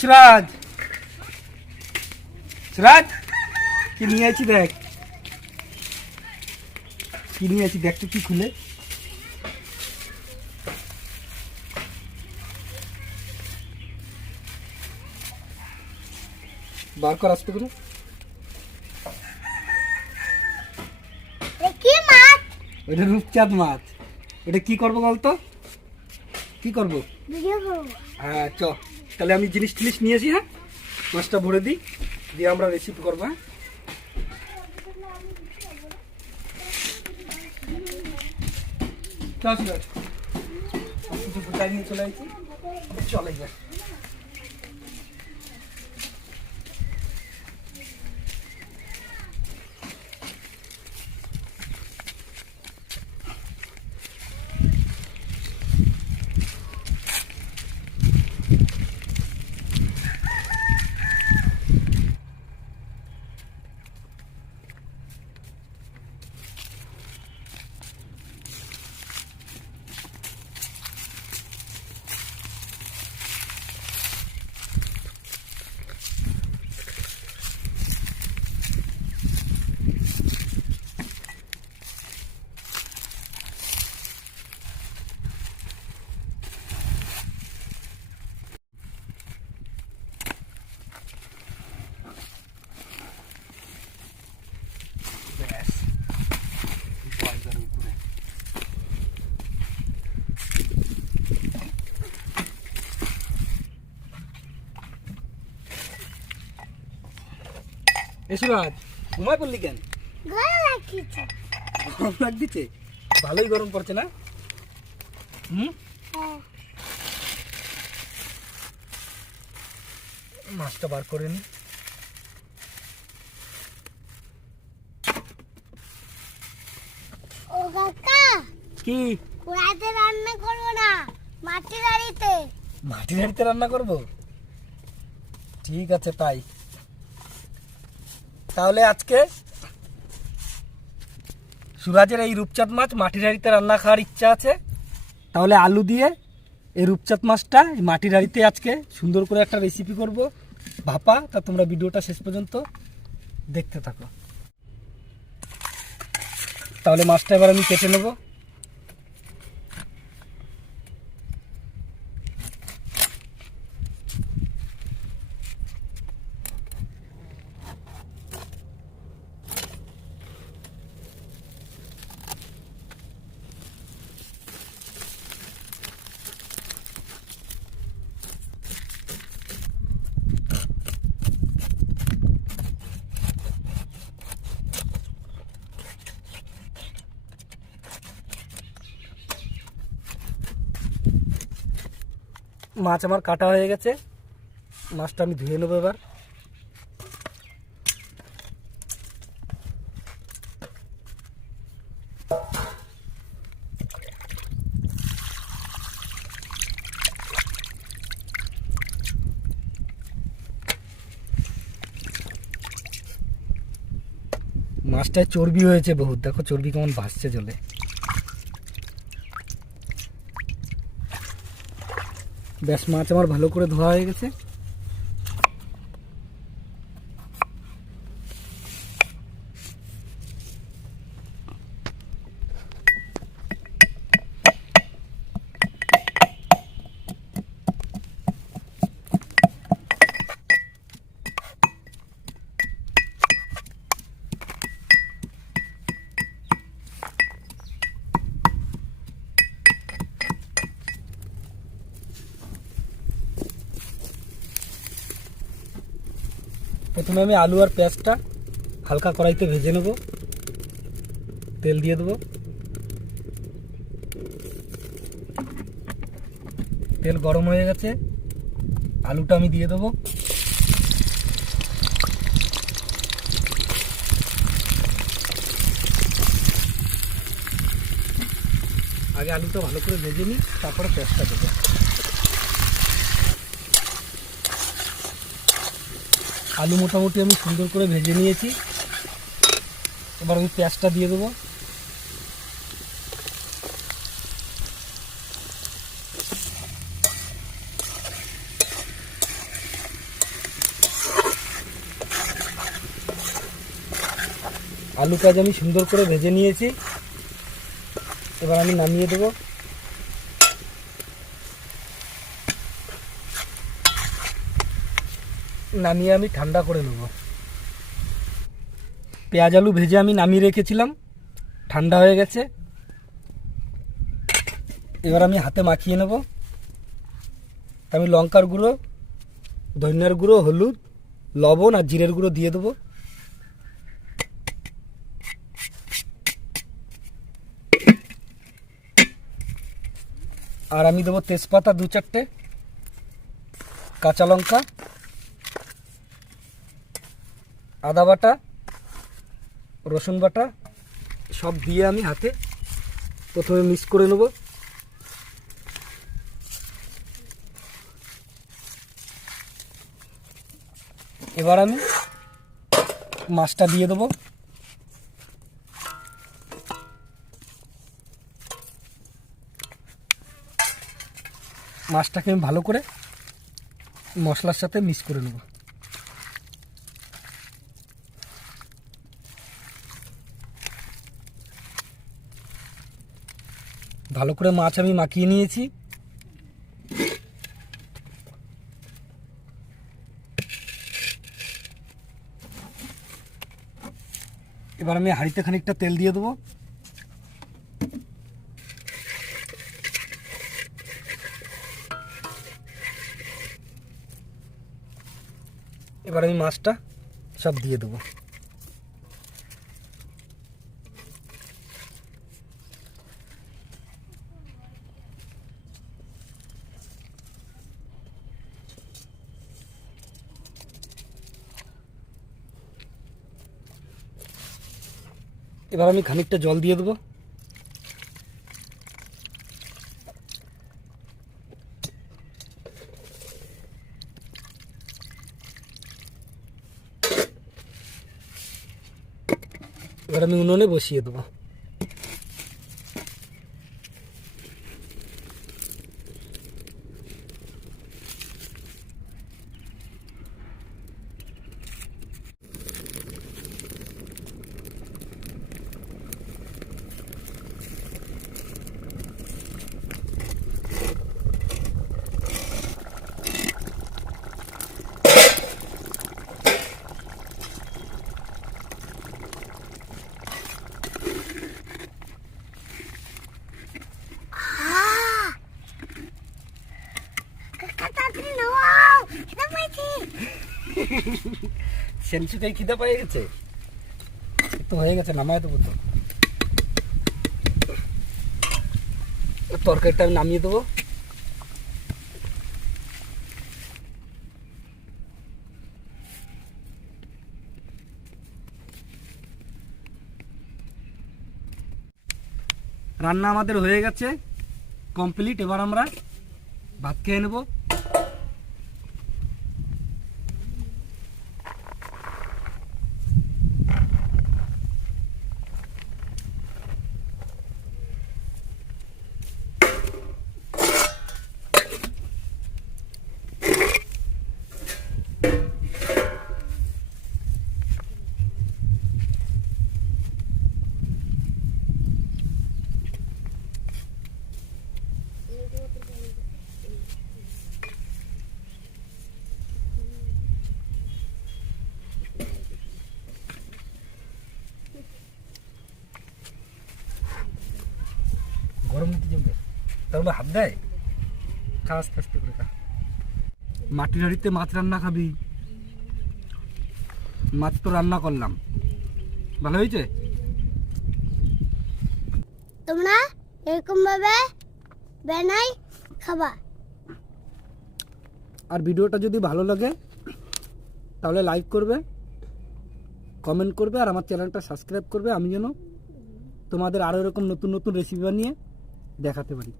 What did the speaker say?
সুরাজ। সুরাজ কি নিয়ে আছি দেখ? কি নিয়ে আছি দেখ তো কি খুলে? বার কর আসতে করে। ওইটা রূপচাঁদ মাছ। ওটা কি করব বলতো? কি করব? ভিডিও করব। হ্যাঁ চ তাহলে আমি জিনিস টিনিস নিয়েছি হ্যাঁ মাছটা ভরে দিই দিয়ে আমরা রেসিপি করব হ্যাঁ চল যা এ সুরাজ ঘুমায় পড়লি কেন? গরম লাগছে ভালোই গরম পড়ছে না? হুম? হ্যাঁ। মাছটা বার করে নি। ও কাকা কি? কুড়াইতে রান্না করব না মাটির হাড়িতে মাটির হাঁড়িতে রান্না করব? ঠিক আছে তাই। তাহলে আজকে সুরাজের এই রূপচাঁদ মাছ মাটির হাড়িতে রান্না খাওয়ার ইচ্ছা আছে। তাহলে আলু দিয়ে এই রূপচাঁদ মাছটা এই মাটির হাড়িতে আজকে সুন্দর করে একটা রেসিপি করব। ভাপা, তা তোমরা ভিডিওটা শেষ পর্যন্ত দেখতে থাকো। তাহলে মাছটা এবার আমি কেটে নেব। মাছ আমার কাটা হয়ে গেছে। মাছটা আমি ধুয়ে নেব এবার। মাছটায় চর্বি হয়েছে বহুত। দেখো চর্বি কেমন ভাসছে জলে। ব্যাস মাছ আমার ভালো করে ধোয়া হয়ে গেছে। প্রথমে আমি আলু আর পেঁয়াজটা হালকা কড়াইতে ভেজে নেব। তেল দিয়ে দেবো। তেল গরম হয়ে গেছে। আলুটা আমি দিয়ে দেবো। আগে আলুটা ভালো করে ভেজে নিই, তারপরে পেঁয়াজটা দেবো। আলু মোটামুটি আমি সুন্দর করে ভেজে নিয়েছি। এবার আমি পেঁয়াজটা দিয়ে দেবো। আলু পেঁয়াজ আমি সুন্দর করে ভেজে নিয়েছি। এবার আমি নামিয়ে দেবো। নামিয়ে আমি ঠান্ডা করে নেব। পেঁয়াজ আলু ভেজে আমি নামিয়ে রেখেছিলাম। ঠান্ডা হয়ে গেছে। এবার আমি হাতে মাখিয়ে নেব। আমি লঙ্কার গুঁড়ো, ধনিয়ার গুঁড়ো, হলুদ, লবণ আর জিরের গুঁড়ো দিয়ে দেবো। আর আমি দেবো তেজপাতা দু চারটে, কাঁচা লঙ্কা আদা বাটা, রসুন বাটা, সব দিয়ে আমি হাতে প্রথমে মিক্স করে নেব। এবার আমি মাছটা দিয়ে দেবো। মাছটাকে আমি ভালো করে মশলার সাথে মিক্স করে নেব। ভালো করে মাছ আমি মাখিয়ে নিয়েছি। এবার আমি হাঁড়িতে খানিকটা তেল দিয়ে দেবো। এবার আমি মাছটা সব দিয়ে দেবো। এবার আমি খানিকটা জল দিয়ে দেবো। এবার আমি উনুনে বসিয়ে দেবো। সেন্সুটাই খিদে পেয়ে গেছে। একটু হয়ে গেছে, নামায় দেবো তো। তরকারিটা আমি নামিয়ে দেবো। রান্না আমাদের হয়ে গেছে। কমপ্লিট। এবার আমরা ভাত খেয়ে নেব। তার হাত দেয়? খা আস্তে আস্তে করে খা। মাটির হাঁড়িতে মাছ রান্না খাবি? মাছ তো রান্না করলাম। ভালো হয়েছে? তোমরা এরকম ভাবে বানাই খাবা। আর ভিডিওটা যদি ভালো লাগে তাহলে লাইক করবে কমেন্ট করবে আর আমার চ্যানেলটা সাবস্ক্রাইব করবে। আমি যেন তোমাদের আরও এরকম নতুন নতুন রেসিপি বানিয়ে দেখাতে পারি।